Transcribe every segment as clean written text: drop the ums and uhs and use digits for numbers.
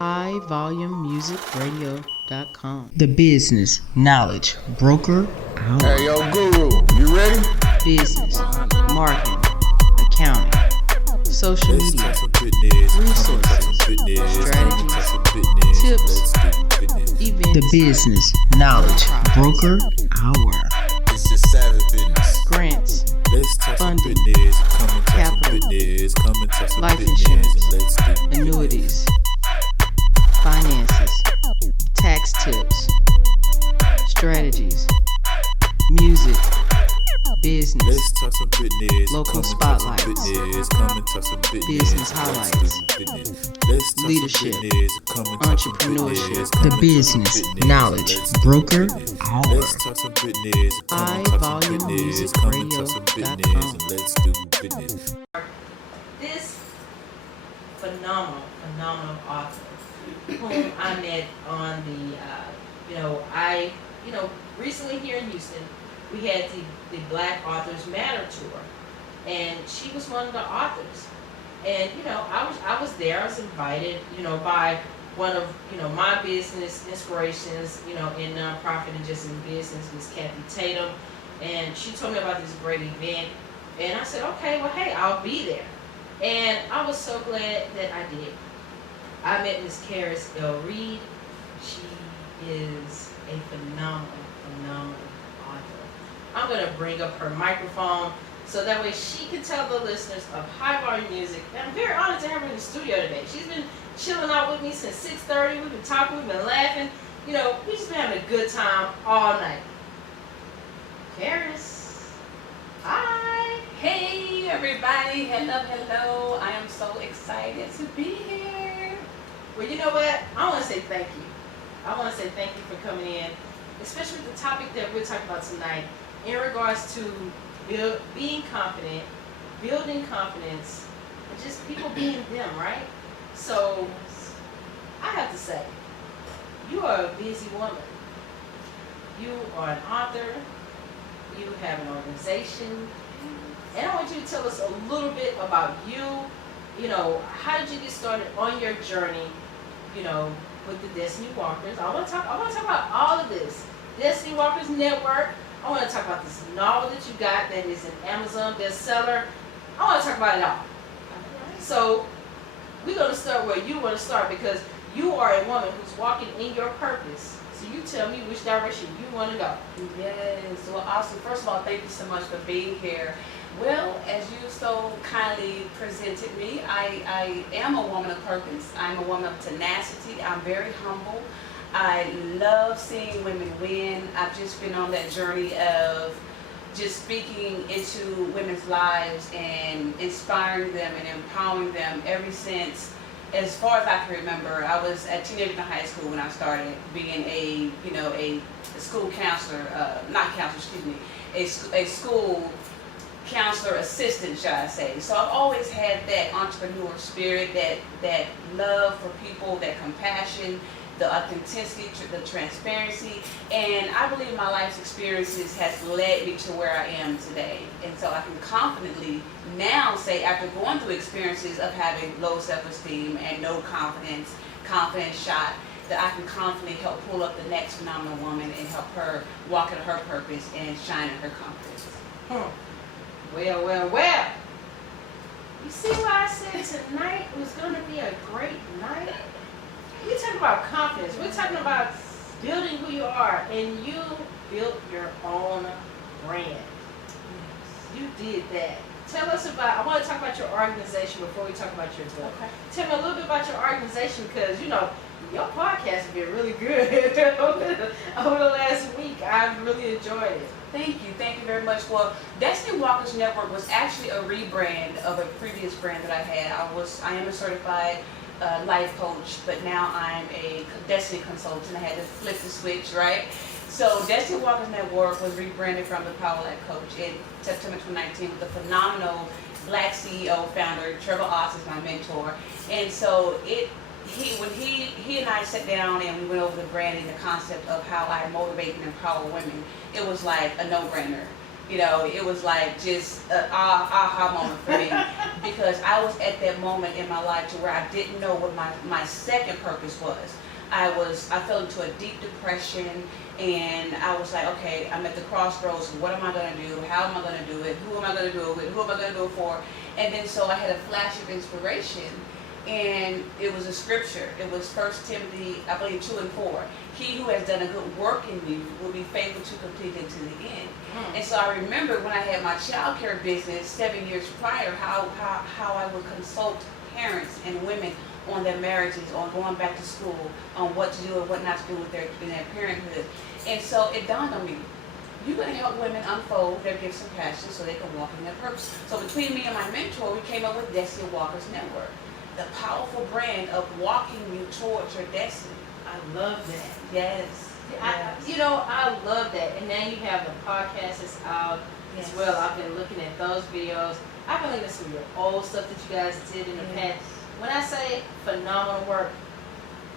highvolumemusicradio.com. The Business Knowledge Broker Hour. Hey, yo, Guru, you ready? Business, marketing, accounting, social media, resources, strategies, tips, events. The Business Knowledge Broker Hour. It's just savage business. Grants, funding, capital, life insurance, annuities, finances, tax tips, strategies, music, business, local spotlights, business highlights, leadership, entrepreneurship. The Business Knowledge Broker Hour. highvolumemusicradio.com. This phenomenal author whom I met on the, recently here in Houston, we had the Black Authors Matter tour, and she was one of the authors. And I was there. I was invited, by one of my business inspirations, in nonprofit and just in business, Miss Kathy Tatum, and she told me about this great event, and I said, okay, well, hey, I'll be there. And I was so glad that I did. I met Miss Caris L. She is a phenomenal author. I'm going to bring up her microphone so that way she can tell the listeners of High Volume Music. And I'm very honored to have her in the studio today. She's been chilling out with me since 6:30. We've been talking, we've been laughing. We've just been having a good time all night. Caris, hi. Hey everybody, hello. I am so excited to be here. Well, you know what? I want to say thank you. I want to say thank you for coming in, especially the topic that we're talking about tonight in regards to being confident, building confidence, and just people being them, right? So, I have to say, you are a busy woman. You are an author. You have an organization. And I want you to tell us a little bit about you. How did you get started on your journey, with the Destiny Walkers? I want to talk about all of this. Destiny Walkers Network. I want to talk about this novel that you got that is an Amazon bestseller. I want to talk about it all. So we're going to start where you want to start, because you are a woman who's walking in your purpose. So you tell me which direction you want to go. Yes, well, awesome. First of all, thank you so much for being here. Well, as you so kindly presented me, I am a woman of purpose. I'm a woman of tenacity. I'm very humble. I love seeing women win. I've just been on that journey of just speaking into women's lives and inspiring them and empowering them ever since, as far as I can remember. I was a teenager in high school when I started being a school counselor, a school counselor assistant, shall I say. So I've always had that entrepreneur spirit, that love for people, that compassion, the authenticity, the transparency, and I believe my life's experiences has led me to where I am today. And so I can confidently now say, after going through experiences of having low self-esteem and no confidence shot, that I can confidently help pull up the next phenomenal woman and help her walk in her purpose and shine in her confidence. Well. You see why I said tonight was going to be a great night? We're talking about confidence. We're talking about building who you are, and you built your own brand. You did that. Tell us about, I want to talk about your organization before we talk about your book. Okay. Tell me a little bit about your organization, because, your podcast has been really good over the last week. I've really enjoyed it. Thank you very much. Well, Destiny Walkers Network was actually a rebrand of a previous brand that I had. I am a certified life coach, but now I'm a Destiny consultant. I had to flip the switch, right? So Destiny Walkers Network was rebranded from the Power Life Coach in September 2019 with the phenomenal Black CEO founder, Trevor Oz, is my mentor. And so when he and I sat down and we went over the branding, the concept of how I motivate and empower women, it was like a no-brainer. It was like just an aha moment for me, because I was at that moment in my life to where I didn't know what my second purpose was. I fell into a deep depression, and I was like, okay, I'm at the crossroads. What am I going to do? How am I going to do it? Who am I going to do it with? Who am I going to do it for? And then so I had a flash of inspiration, and it was a scripture. It was 1 Timothy, I believe, 2 and 4. He who has done a good work in you will be faithful to complete it to the end. And so I remember when I had my child care business 7 years prior, how I would consult parents and women on their marriages, on going back to school, on what to do and what not to do with their parenthood. And so it dawned on me, you're going to help women unfold their gifts and passions so they can walk in their purpose. So between me and my mentor, we came up with Destiny Walkers Network, the powerful brand of walking you towards your destiny. I love that. Yes. I love that. And now you have the podcast that's out as well. I've been looking at those videos. I've been looking at some of your old stuff that you guys did in the past. When I say phenomenal work,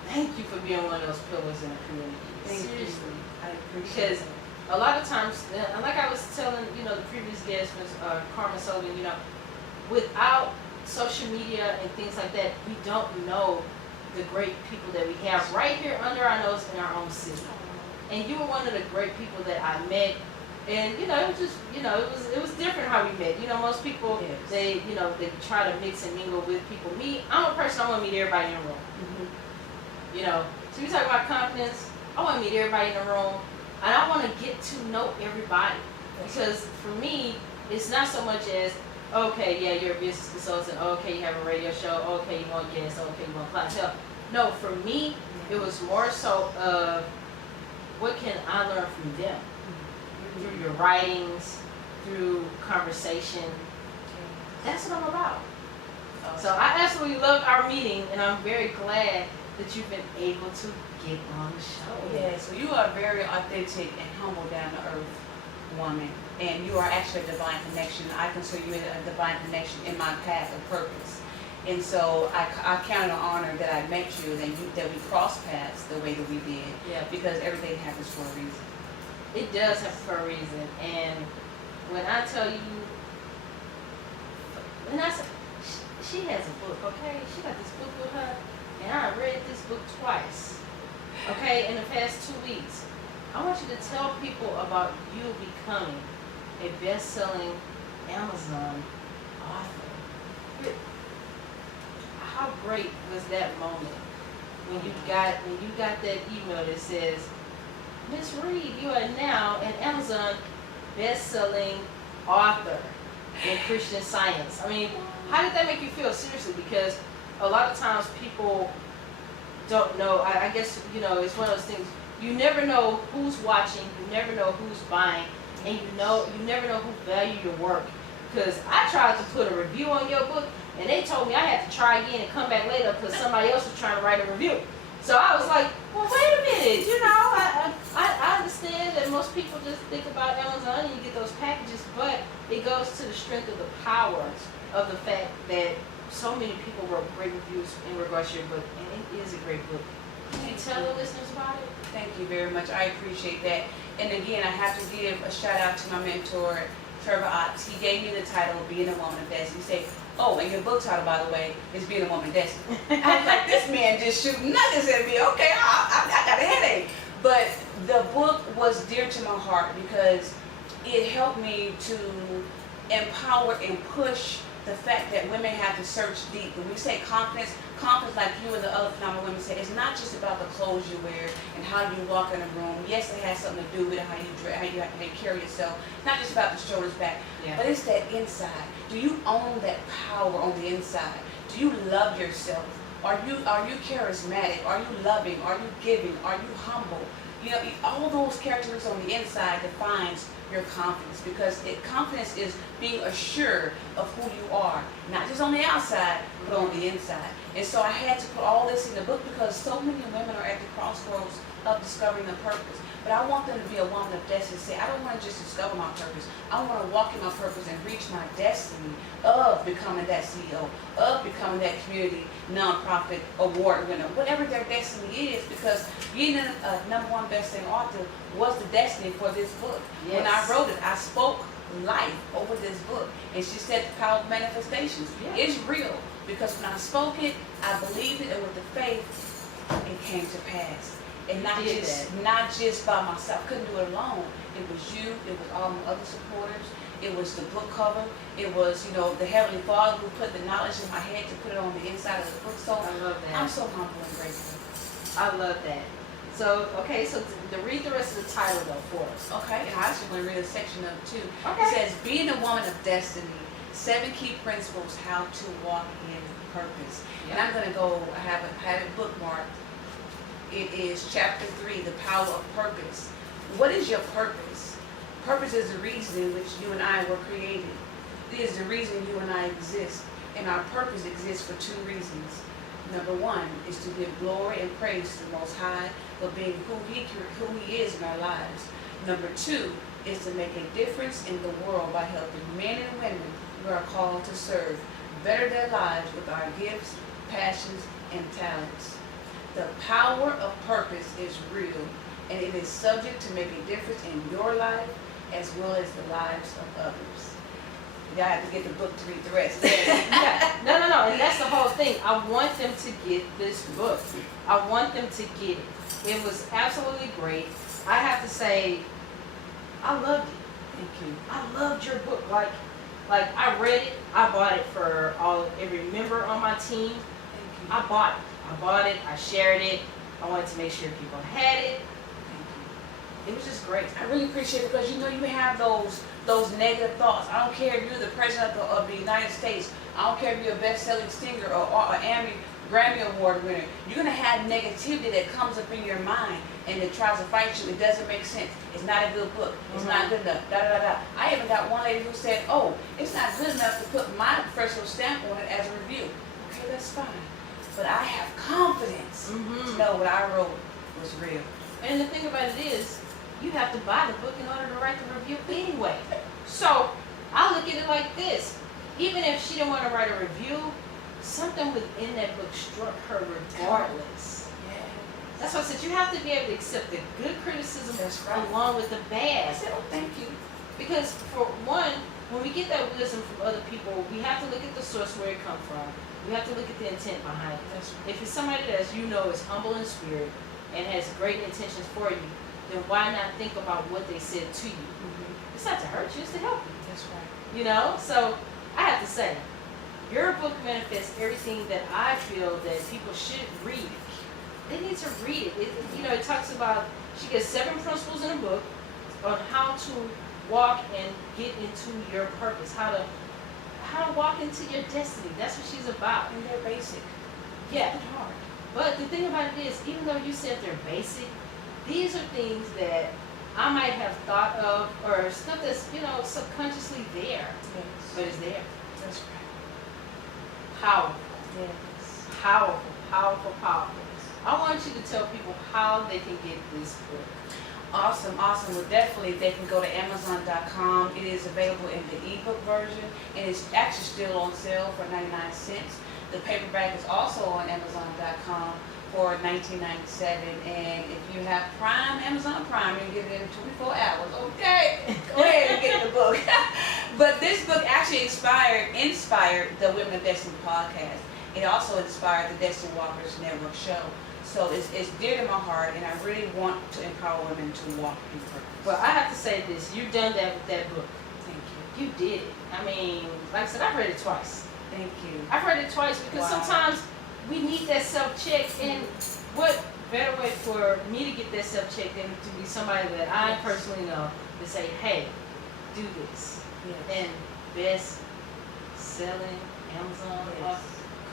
thank you for being one of those pillars in the community. Seriously. I appreciate Because it. a lot of times, like I was telling, the previous guest, Ms. Carmen Sullivan, without social media and things like that, we don't know the great people that we have right here under our nose in our own city. And you were one of the great people that I met. And it was just, it was different how we met. Most people, they try to mix and mingle with people. Me, I'm a person, I want to meet everybody in the room. So you talk about confidence, I want to meet everybody in the room, and I want to get to know everybody. Because for me, it's not so much as, okay, yeah, you're a business consultant, okay, you have a radio show, okay, you want guests, okay, you want clientele. No, for me, it was more so of, what can I learn from them? Through your writings, through conversation. That's what I'm about. So I absolutely loved our meeting, and I'm very glad that you've been able to get on the show. Yeah, so you are a very authentic and humble, down-to-earth woman, and you are actually a divine connection. I consider you a divine connection in my path of purpose. And so I count it an honor that I met you, that we crossed paths the way that we did. Yeah. Because everything happens for a reason. It does happen for a reason. And when I tell you, and I said, she has a book, okay? She got this book with her, and I read this book twice, okay, in the past 2 weeks. I want you to tell people about you becoming a best-selling Amazon author. How great was that moment when you got that email that says, Miss Reed, you are now an Amazon best-selling author in Christian Science. I mean, how did that make you feel? Seriously, because a lot of times people don't know. I guess, it's one of those things. You never know who's watching. You never know who's buying. And you never know who value your work. Because I tried to put a review on your book, and they told me I had to try again and come back later because somebody else was trying to write a review. So I was like, well, wait a minute, I understand that most people just think about Amazon and you get those packages, but it goes to the strength of the power of the fact that so many people wrote great reviews in regards to your book, and it is a great book. Can you tell the listeners about it? Thank you very much. I appreciate that. And again, I have to give a shout out to my mentor, Trevor Otts. He gave me the title of Being a Woman of Destiny. He said, oh, and your book title, by the way, is Being a Woman of Destiny. I was like, this man just shooting nuggets at me. Okay, I got a headache. But the book was dear to my heart because it helped me to empower and push the fact that women have to search deep. When we say confidence, like you and the other phenomenal women say, it's not just about the clothes you wear and how you walk in a room. Yes, it has something to do with how you dress, how you carry yourself. Not just about the shoulders back, but it's that inside. Do you own that power on the inside? Do you love yourself? Are you charismatic? Are you loving? Are you giving? Are you humble? All those characteristics on the inside defines your confidence, because confidence is being assured of who you are, not just on the outside, but on the inside. And so I had to put all this in the book because so many women are at the crossroads of discovering their purpose. But I want them to be a woman of destiny. Say, I don't want to just discover my purpose. I want to walk in my purpose and reach my destiny of becoming that CEO, of becoming that community nonprofit award winner, whatever their destiny is, because being a #1 best-selling author was the destiny for this book. Yes. When I wrote it, I spoke life over this book. And she said the power of manifestations is real, because when I spoke it, I believed it, and with the faith, it came to pass. And not just by myself. I couldn't do it alone. It was you. It was all my other supporters. It was the book cover. It was, the Heavenly Father who put the knowledge in my head to put it on the inside of the book. So I love that. I'm so humble and grateful. I love that. So, okay, so to read the rest of the title though for us. Okay, and I actually want to read a section of it too. Okay. It says, being a woman of destiny, 7 key principles how to walk in purpose. And I'm going to go, I have it bookmarked. It is chapter 3, the power of purpose. What is your purpose? Purpose is the reason in which you and I were created. It is the reason you and I exist. And our purpose exists for 2 reasons. Number 1 is to give glory and praise to the Most High for being who He is in our lives. Number 2 is to make a difference in the world by helping men and women who are called to serve better their lives with our gifts, passions, and talents. The power of purpose is real, and it is subject to make a difference in your life as well as the lives of others. You have to get the book to read the rest. No, and that's the whole thing. I want them to get this book. I want them to get it. It was absolutely great. I have to say, I loved it. Thank you. I loved your book. Like I read it. I bought it for every member on my team. I bought it. I shared it. I wanted to make sure people had it. It was just great. I really appreciate it, because you have those negative thoughts. I don't care if you're the president of the United States. I don't care if you're a best-selling singer or an Grammy Award winner. You're going to have negativity that comes up in your mind and it tries to fight you. It doesn't make sense. It's not a good book. It's not good enough. I even got one lady who said, oh, it's not good enough to put my professional stamp on it as a review. Okay, that's fine. But I have confidence to know what I wrote was real. And the thing about it is, you have to buy the book in order to write the review anyway. So I look at it like this. Even if she didn't want to write a review, something within that book struck her regardless. Yeah. That's why I said you have to be able to accept the good criticism along with the bad. I said, oh, thank you. Because for one, when we get that wisdom from other people, we have to look at the source where it comes from. We have to look at the intent behind it. If it's somebody that is humble in spirit and has great intentions for you, then why not think about what they said to you? It's not to hurt you, it's to help you. That's right. So I have to say, your book manifests everything that I feel that people should read. They need to read it. It talks about, she gets 7 principles in a book on how to walk and get into your purpose, how to walk into your destiny. That's what she's about. And they're basic. Yeah. It's hard. But the thing about it is, even though you said they're basic, these are things that I might have thought of, or stuff that's, subconsciously there. Yes. But it's there. That's right. Powerful. Yes. Powerful. I want you to tell people how they can get this book. Awesome. Well, definitely they can go to Amazon.com. It is available in the ebook version, and it's actually still on sale for 99 cents. The paperback is also on Amazon.com for $19.97. And if you have Amazon Prime, you can get it in 24 hours. Okay, go ahead and get the book. But this book actually inspired the Women of Destiny podcast. It also inspired the Destiny Walkers Network show. So it's dear to my heart, and I really want to empower women to walk in purpose. Well, I have to say this. You've done that with that book. Thank you. You did it. I mean, like I said, I've read it twice. Thank you. I've read it twice because sometimes we need that self-check. And what better way for me to get that self-check than to be somebody that I personally know to say, hey, do this. Yes. And best-selling Amazon. Yes.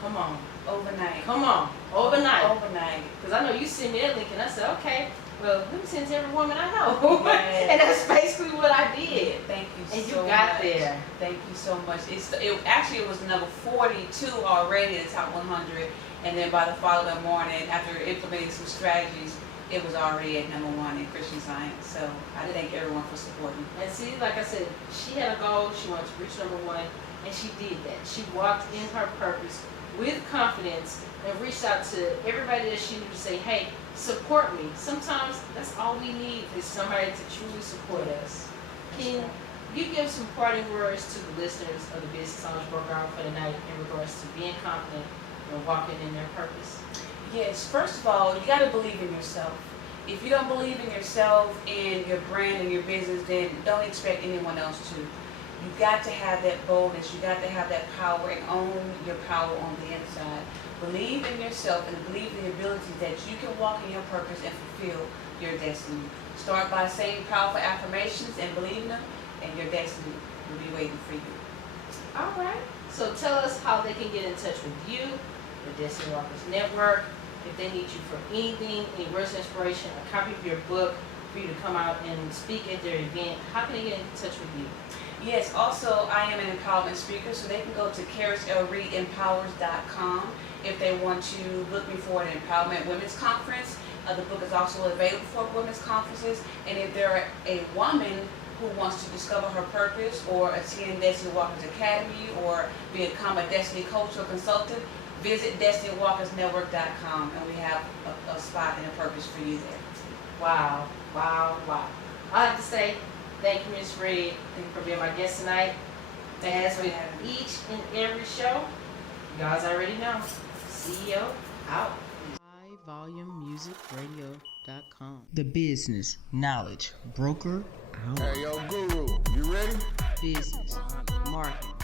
Come on. Overnight. Overnight. Because I know you sent me that link and I said, okay, well, let me send it to every woman I know. Yes. And that's basically what I did. Thank you so much. And you got there. Thank you so much. It was number 42 already in the top 100. And then by the following morning, after implementing some strategies, it was already at number 1 in Christian Science. So I thank everyone for supporting. And see, like I said, she had a goal. She wanted to reach number 1. And she did that. She walked in her purpose with confidence and reached out to everybody that she knew to say, hey, support me. Sometimes that's all we need is somebody to truly support us. King, you give some parting words to the listeners of the Business Owners Broker Hour for the night in regards to being confident and walking in their purpose. Yes, first of all, you got to believe in yourself. If you don't believe in yourself and your brand and your business, then don't expect anyone else to. You got to have that boldness. You got to have that power and own your power on the inside. Believe in yourself and believe in the ability that you can walk in your purpose and fulfill your destiny. Start by saying powerful affirmations and believing them, and your destiny will be waiting for you. All right. So tell us how they can get in touch with you, the Destiny Walkers Network, if they need you for anything, any words of inspiration, a copy of your book for you to come out and speak at their event. How can they get in touch with you? Yes, also I am an empowerment speaker, so they can go to carislreempowers.com if they want to book me for an empowerment women's conference. The book is also available for women's conferences, and if they're a woman who wants to discover her purpose or attend Destiny Walkers Academy or become a Destiny coach or consultant, visit DestinyWalkersNetwork.com, and we have a spot and a purpose for you there. Wow, wow, wow. I have to say, thank you, Ms. Red, for being my guest tonight. As with each and every show, you guys already know, CEO out. HighVolumeMusicRadio.com. The Business Knowledge Broker Hour. Hey, yo, Guru, you ready? Business, marketing,